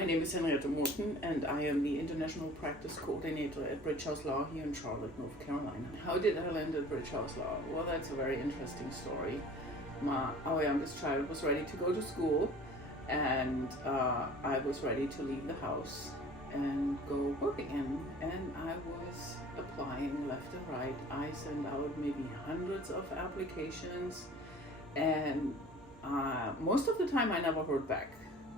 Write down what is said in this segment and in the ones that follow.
My name is Henriette Morton, and I am the International Practice Coordinator at BridgehouseLaw here in Charlotte, North Carolina. How did I land at BridgehouseLaw? Well, that's a very interesting story. Our youngest child was ready to go to school, and I was ready to leave the house and go work again. And I was applying left and right. I sent out maybe hundreds of applications, and most of the time I never heard back.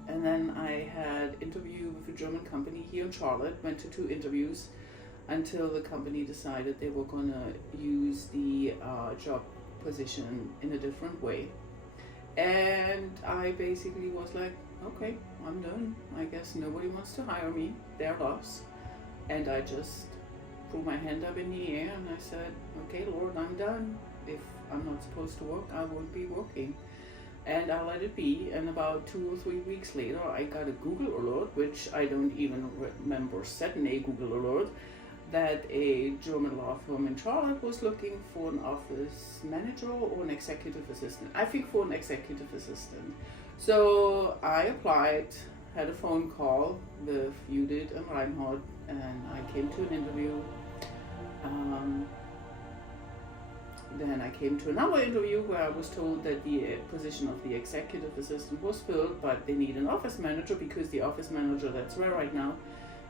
And then I had interview with a German company here in Charlotte, went to 2 interviews until the company decided they were gonna use the job position in a different way. And I basically was like, okay, I'm done. I guess nobody wants to hire me, their loss. And I just threw my hand up in the air and I said, okay, Lord, I'm done. If I'm not supposed to work, I won't be working. And I let it be, and about 2 or 3 weeks later I got a Google alert, which I don't even remember setting a Google alert, that a German law firm in Charlotte was looking for an office manager or an executive assistant. I think for an executive assistant. So I applied, had a phone call with Judith and Reinhard, and I came to an interview. Then I came to another interview where I was told that the position of the executive assistant was filled, but they need an office manager because the office manager that's there right now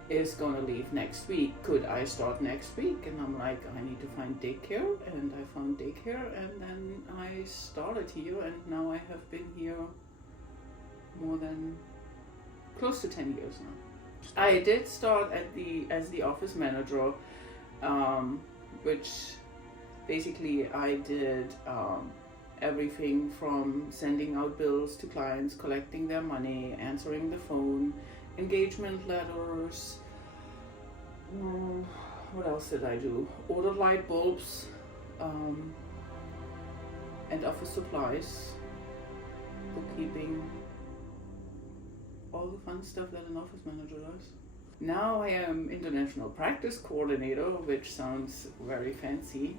is going to leave next week. Could I start next week? And I'm like, I need to find daycare, and I found daycare, and then I started here, and now I have been here more than close to 10 years now. I did start as the office manager, which basically I did everything from sending out bills to clients, collecting their money, answering the phone, engagement letters. What else did I do? Ordered light bulbs and office supplies, bookkeeping, all the fun stuff that an office manager does. Now I am International Practice Coordinator, which sounds very fancy.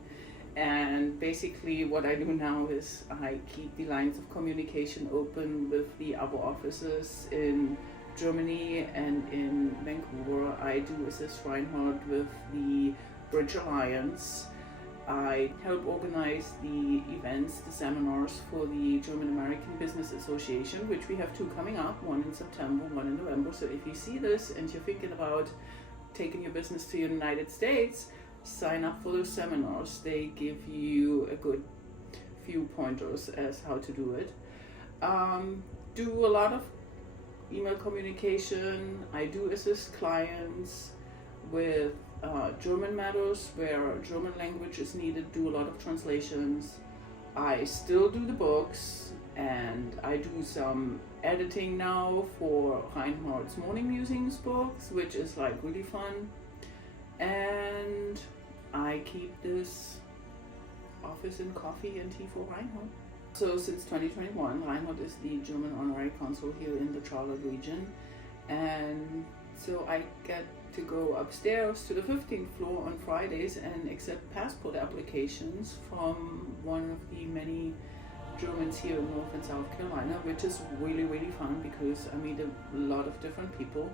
And basically what I do now is I keep the lines of communication open with the other offices in Germany and in Vancouver. I do assist Reinhard with the Bridge Alliance. I help organize the events, the seminars for the German American Business Association, which we have 2 coming up, one in September, one in November. So if you see this and you're thinking about taking your business to the United States, sign up for those seminars. They give you a good few pointers as how to do it. Do a lot of email communication. I do assist clients with German matters where German language is needed, do a lot of translations. I still do the books, and I do some editing now for Reinhard's Morning Musings books, which is like really fun. And I keep this office and coffee and tea for Reinhard. So since 2021, Reinhard is the German honorary consul here in the Charlotte region. And so I get to go upstairs to the 15th floor on Fridays and accept passport applications from one of the many Germans here in North and South Carolina, which is really, really fun because I meet a lot of different people.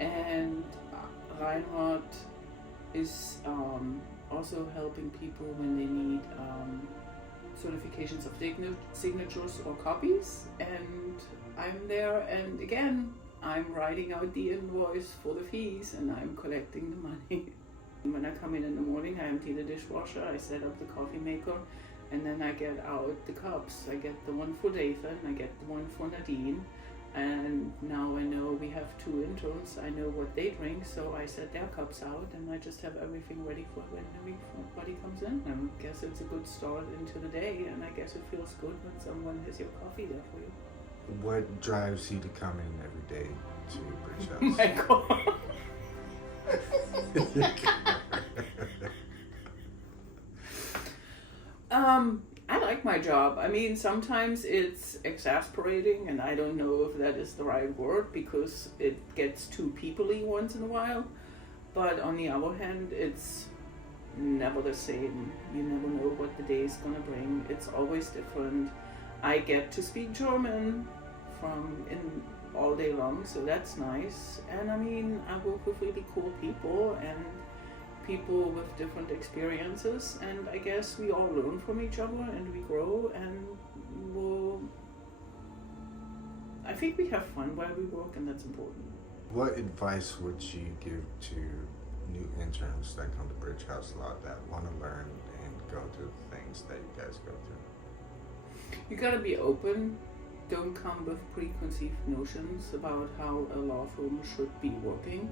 And Reinhard is also helping people when they need certifications of signatures or copies, and I'm there, and again I'm writing out the invoice for the fees and I'm collecting the money. When I come in the morning, I empty the dishwasher, I set up the coffee maker, and then I get out the cups. I get the one for Dathan, I get the one for Nadine. And now I know we have 2 interns, I know what they drink, so I set their cups out and I just have everything ready for when everybody comes in. And I guess it's a good start into the day, and I guess it feels good when someone has your coffee there for you. What drives you to come in every day to Bridge Oh my God. I like my job. I mean, sometimes it's exasperating, and I don't know if that is the right word because it gets too people-y once in a while. But on the other hand, it's never the same. You never know what the day is gonna bring. It's always different. I get to speak German from all day long, so that's nice. And I mean, I work with really cool people and people with different experiences, and I guess we all learn from each other and we grow, and I think we have fun while we work, and that's important. What advice would you give to new interns that come to BridgehouseLaw that want to learn and go through the things that you guys go through? You gotta be open. Don't come with preconceived notions about how a law firm should be working,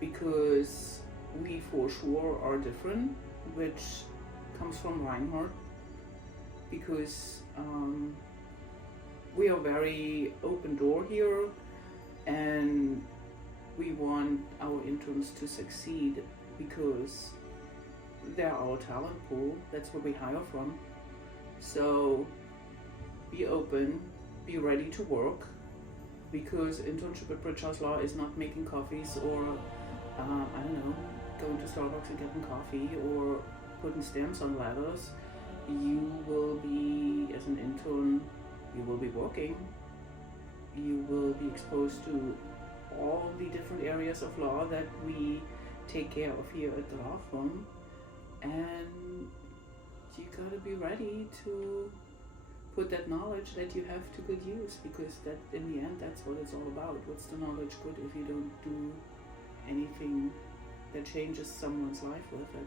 because we for sure are different, which comes from Reinhardt, because we are very open door here, and we want our interns to succeed because they're our talent pool. That's where we hire from. So be open, be ready to work, because internship at BridgehouseLaw is not making coffees or I don't know, going to Starbucks and getting coffee or putting stamps on letters. You will be, as an intern, you will be working. You will be exposed to all the different areas of law that we take care of here at the law firm, and you gotta be ready to put that knowledge that you have to good use, because that, in the end, that's what it's all about. What's the knowledge good if you don't do anything that changes someone's life with it?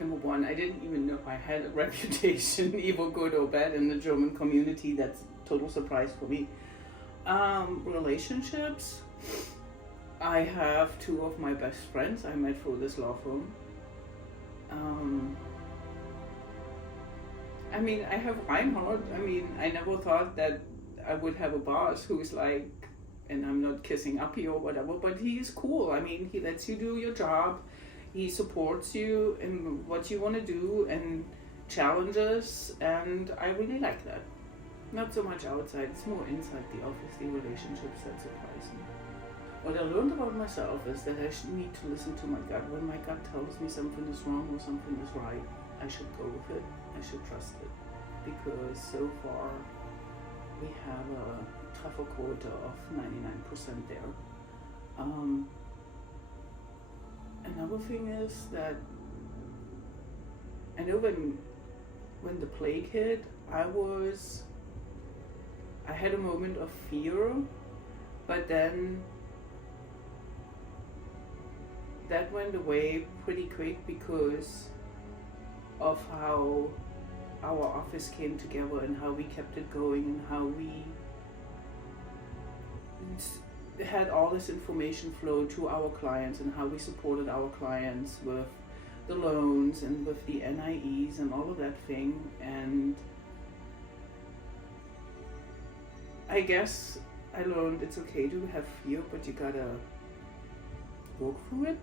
Number one, I didn't even know I had a reputation, either good or bad, in the German community. That's a total surprise for me. Relationships. I have two of my best friends I met through this law firm. I mean, I have Reinhardt. I mean, I never thought that I would have a boss who's like, and I'm not kissing up here or whatever, but he's cool. I mean, he lets you do your job. He supports you in what you want to do and challenges, and I really like that. Not so much outside, it's more inside the office, the relationships that surprise me. What I learned about myself is that I need to listen to my gut. When my gut tells me something is wrong or something is right, I should go with it. I should trust it. Because so far, we have a treffer quota of 99% there. Another thing is that I know when the plague hit, I had a moment of fear, but then that went away pretty quick because of how our office came together and how we kept it going and how we had all this information flow to our clients and how we supported our clients with the loans and with the NIEs and all of that thing. And I guess I learned it's okay to have fear, but you gotta work through it.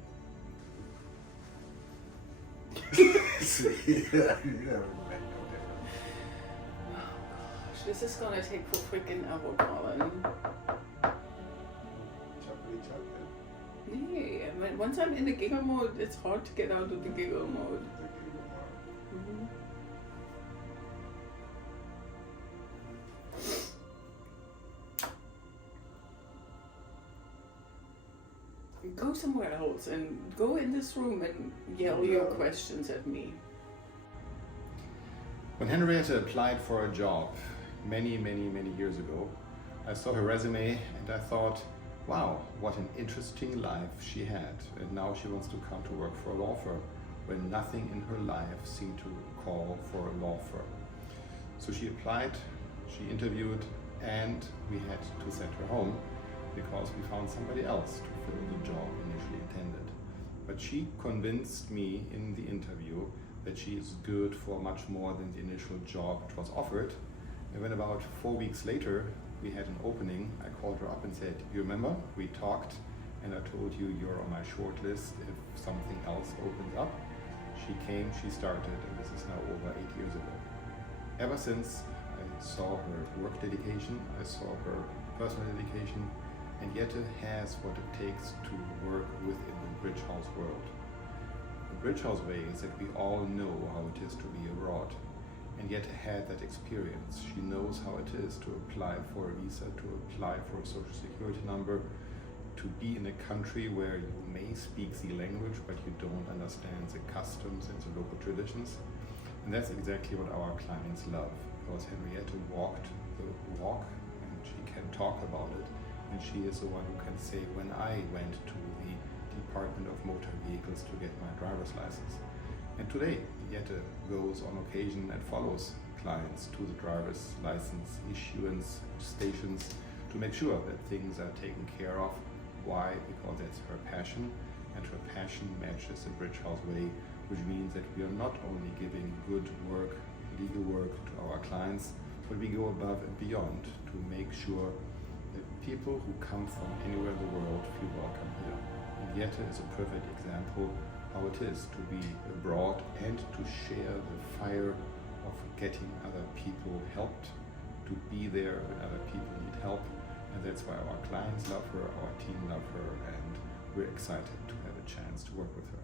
This is gonna take for freaking ever, Colin. Yeah, but once I'm in the giga mode, it's hard to get out of the giga mode. Mm-hmm. Go somewhere else and go in this room and yell your questions at me. When Henriette applied for a job many years ago, I saw her resume and I thought, wow, what an interesting life she had. And now she wants to come to work for a law firm when nothing in her life seemed to call for a law firm. So she applied, she interviewed, and we had to send her home because we found somebody else to fill the job initially intended. But she convinced me in the interview that she is good for much more than the initial job which was offered. And when about 4 weeks later we had an opening, I called her up and said, you remember, we talked and I told you you're on my short list if something else opens up. She came, she started, and this is now over 8 years ago. Ever since, I saw her work dedication, I saw her personal dedication, and Jette has what it takes to work within the Bridgehouse world. The Bridgehouse way is that we all know how it is to be abroad. and yet had that experience. She knows how it is to apply for a visa, to apply for a social security number, to be in a country where you may speak the language but you don't understand the customs and the local traditions. And that's exactly what our clients love, because Henriette walked the walk and she can talk about it, and she is the one who can say, when I went to the Department of Motor Vehicles to get my driver's license. And today, Jette goes on occasion and follows clients to the driver's license issuance stations to make sure that things are taken care of. Why? Because that's her passion, and her passion matches the BridgeHouse way, which means that we are not only giving good work, legal work to our clients, but we go above and beyond to make sure that people who come from anywhere in the world feel welcome here. And Jette is a perfect example how it is to be abroad and to share the fire of getting other people helped, to be there when other people need help. And that's why our clients love her, our team love her, and we're excited to have a chance to work with her.